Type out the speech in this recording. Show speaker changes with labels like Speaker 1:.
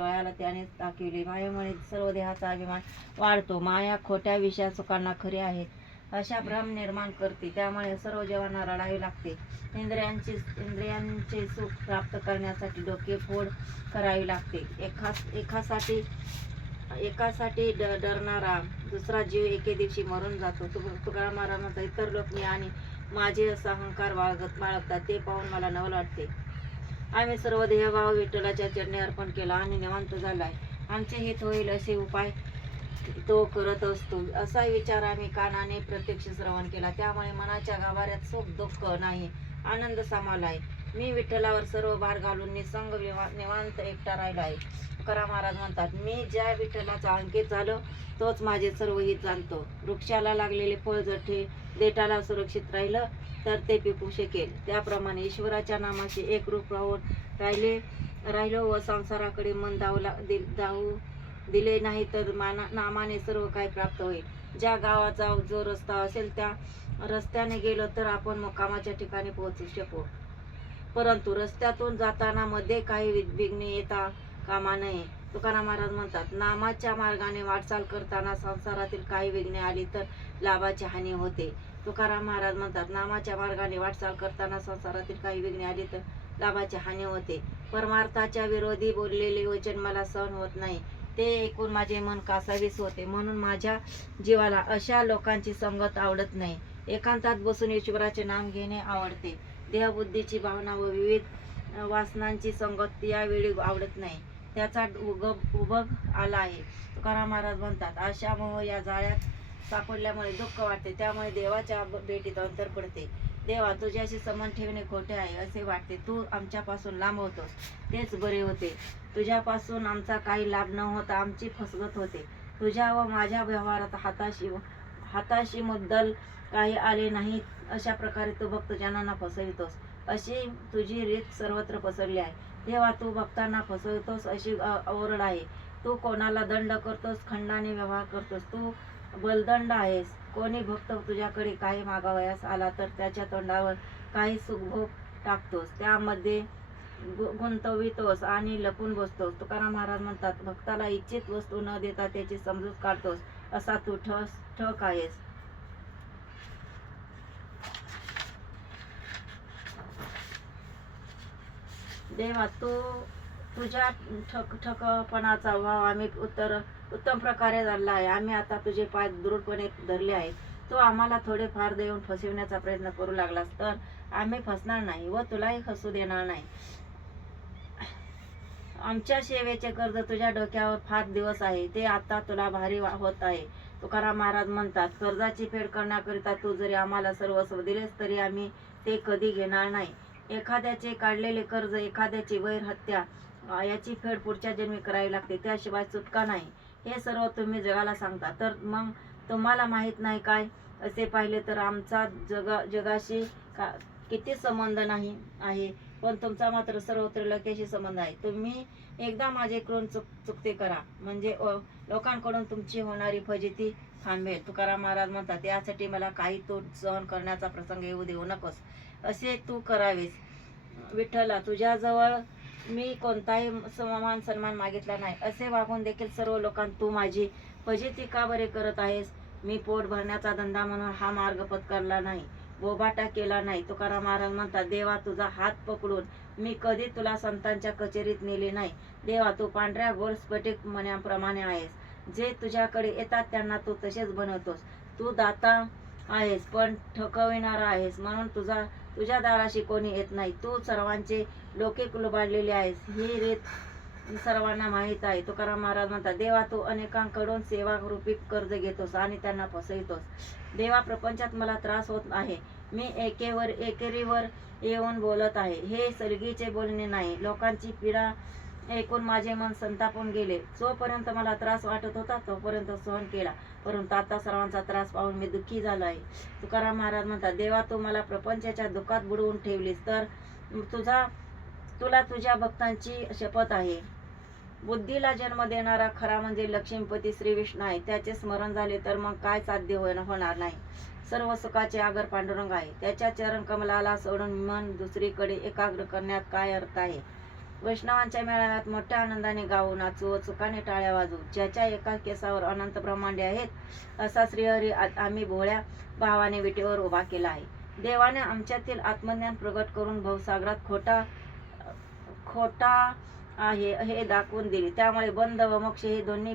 Speaker 1: डोळ्याला त्याने दाखविले मायेमुळे सर्व देहाचा अभिमान वाढतो. माया खोट्या विषया सुखांना खरी आहे. अशा भ्रम निर्माण करते. त्यामुळे सर्व जीवांना रडावी लागते. इंद्रियांचे इंद्रियांचे सुख प्राप्त करण्यासाठी डोके फोड करावी लागते. एका एकासाठी एकासाठी ड डरणारा दुसरा जीव एके दिवशी मरून जातो. तु तुकाराम महाराजांचा इतर लोक मी आणि माझे असा अहंकार बाळगत बाळगतात. ते पाहून मला नवल वाटते. आम्ही सर्व देहभाव विठ्ठलाच्या चरणी अर्पण केला आणि निवांत झालाय. आमचे हित होईल असे उपाय तो करत असतो. असा विचार आम्ही कानाने प्रत्यक्ष श्रवण केला. त्यामुळे मनाच्या गाभाऱ्यात सुख दुःख नाही आनंद आहे मी विठ्ठलावर सर्व भार घालून निसंग विवा- निवांत एकटा राहिला आहे करा महाराज म्हणतात मी ज्या विठ्ठलाचा अंकित झालो तोच माझे सर्व हित जाणतो. वृक्षाला लागलेले फळ जठे देठाला सुरक्षित राहिलं तर ते पिकू शकेल त्याप्रमाणे ईश्वराच्या नामाचे एक रूप राहून राहिले राहिलो व संसाराकडे मन धावला दि- धावू दिले नाही तर माना नामाने सर्व काही प्राप्त होईल. ज्या गावाचा जो रस्ता असेल त्या रस्त्याने गेलो तर आपण मुक्कामाच्या ठिकाणी पोहोचू शकू. परंतु रस्त्यातून जाताना मध्ये काही विघ्ने येता कामा नये. तुकाराम महाराज म्हणतात नामाच्या मार्गाने वाटचाल करताना संसारातील काही विघ्ने आली तर लाभाची हानी होते. तुकाराम महाराज म्हणतात नामाच्या मार्गाने वाटचाल करताना संसारातील काही विघ्ने आली तर लाभाची हानी होते. परमार्थाच्या विरोधी बोललेले वचन मला सहन होत नाही. ते ऐकून माझे मन कासावीस होते. म्हणून माझ्या जीवाला अशा लोकांची संगत आवडत नाही. एकांतात बसून ईश्वराचे नाम घेणे आवडते. देहबुद्धीची भावना व विविध वासनांची संगत यावेळी आवडत नाही. त्याचा उगब उभग आला आहे. तुकाराम महाराज म्हणतात आशा मोह या जाळ्यात सापडल्यामुळे दुःख वाटते. त्यामुळे देवाच्या भेटीत अंतर पडते. देवा तुझ्याशी संबंध ठेवणे खोटे आहे असे वाटते. तू आमच्यापासून लांब होतोस. तेच बरे होते. तुझ्यापासून आमचा काही लाभ न होता आमची फसगत होते. तुझ्या व माझ्या व्यवहारात हाताशी हाताशी मुद्दल काही आले नाही अशा प्रकारे तू भक्तजनांना फसवितोस. अशी तुझी रीत सर्वत्र पसरली आहे. तेव्हा तू भक्तांना फसवतोस अशी ओरड आहे. तू कोणाला दंड करतोस खंडाने व्यवहार करतोस तू बलदंड आहेस. कोणी भक्त तुझ्याकडे काही मागावयास आला तर त्याच्या तोंडावर काही सुखभोग टाकतोस. त्यामध्ये गु- गुंतवितोस आणि लपून बसतोस. तुकाराम महाराज म्हणतात भक्ताला इच्छित वस्तू न देता त्याची समजूत काढतोस असा तू ठस ठक आहेस. देवा तू तुझ्या ठक ठकपणाचा भाव आम्ही उत्तर उत्तम प्रकारे धरला आहे. आम्ही आता तुझे पाय दृढपणे धरले आहे तू आम्हाला थोडे फार देऊन फसविण्याचा प्रयत्न करू लागलास तर आम्ही फसणार नाही व तुलाही फसू देणार नाही. आमच्या सेवेचे कर्ज तुझ्या डोक्यावर फार दिवस आहे. ते आता तुला भारी होत आहे. तुकाराम महाराज म्हणतात कर्जाची फेड करण्याकरिता तू जरी आम्हाला सर्वस्व दिलेस तरी आम्ही ते कधी घेणार नाही. एखाद्याचे काढलेले कर्ज एखाद्याची वैर हत्या याची फेड पुढच्या जन्मी करावी लागते. त्याशिवाय सुटका नाही. हे सर्व तुम्ही जगाला सांगता. तर मग तुम्हाला माहीत नाही काय? असे पाहिले तर आमचा जगा जगाशी का किती संबंध नाही आहे? पण तुमचा मात्र सर्वत्र लकेशी संबंध आहे. तुम्ही एकदा माझे करून चुक चुकते करा. म्हणजे लोकांकडून तुमची होणारी फजिती थांबेल. तुकाराम महाराज म्हणतात यासाठी मला काही तू सहन करण्याचा प्रसंग येऊ देऊ नकोस. असे तू करावेस. विठ्ठला तुझ्याजवळ मी कोणताही समान सन्मान मागितला नाही. असे वागून देखील सर्व लोकांत तू माझी फजिती का बरे करत आहेस? मी पोट भरण्याचा धंदा म्हणून हा मार्ग पत्करला नाही. बोबाटा केला नाही. तुकाराम महाराज म्हणतात देवा तुझा हात पकडून मी कधी तुला संतांच्या कचेरीत नेले नाही. देवा तू पांढऱ्या गोल स्फटिक मण्याप्रमाणे आहेस. जे तुझ्याकडे येतात त्यांना तू तसेच बनवतोस. तू दाता आहेस पण ठकविणारा आहेस. म्हणून तुझा तुझ्या दाराशी कोणी येत नाही. तू सर्वांचे डोके कुलबाडलेले आहेस. ही रीत सर्वांना माहीत आहे. तुकाराम महाराज म्हणतात देवा तू अनेकांकडून सेवा रूपी कर्ज घेतोस आणि त्यांना फसवितोस. देवा प्रपंचात मला त्रास होत आहे. मी एकेवर एकेरीवर येऊन बोलत आहे. हे सलगीचे बोलणे नाही. लोकांची पीडा ऐकून माझे मन संतापून गेले. जोपर्यंत मला त्रास वाटत होता तोपर्यंत सहन केला. परंतु आता सर्वांचा त्रास पाहून मी दुःखी झालो आहे. तुकाराम महाराज म्हणतात देवा तू मला प्रपंचाच्या दुःखात बुडवून ठेवलीस. तर तुझा तुला तुझ्या भक्तांची शपथ आहे. बुद्धीला जन्म देणारा खरा म्हणजे लक्ष्मीपती श्री विष्णू आहे. त्याचे स्मरण झाले तर मग काय साध्य होणार नाही. सर्व सुखाचे आगर पांडुरंग आहे. त्याच्या चरण कमलाला सोडून मन दुसरीकडे एकाग्र करण्यात काय अर्थ आहे? वैष्णवांच्या मेळाव्यात मोठ्या आनंदाने गाऊ नाचू व चुकाने टाळ्या वाजू ज्याच्या एका केसावर अनंत ब्रह्मांडे आहेत असा श्रीहरी आम्ही भोळ्या भावाने विटेवर उभा केला आहे. देवाने आमच्यातील आत्मज्ञान प्रगट करून भवसागरात खोटा खोटा आहे हे दाखवून दिले. त्यामुळे बंद व मोक्ष हे दोन्ही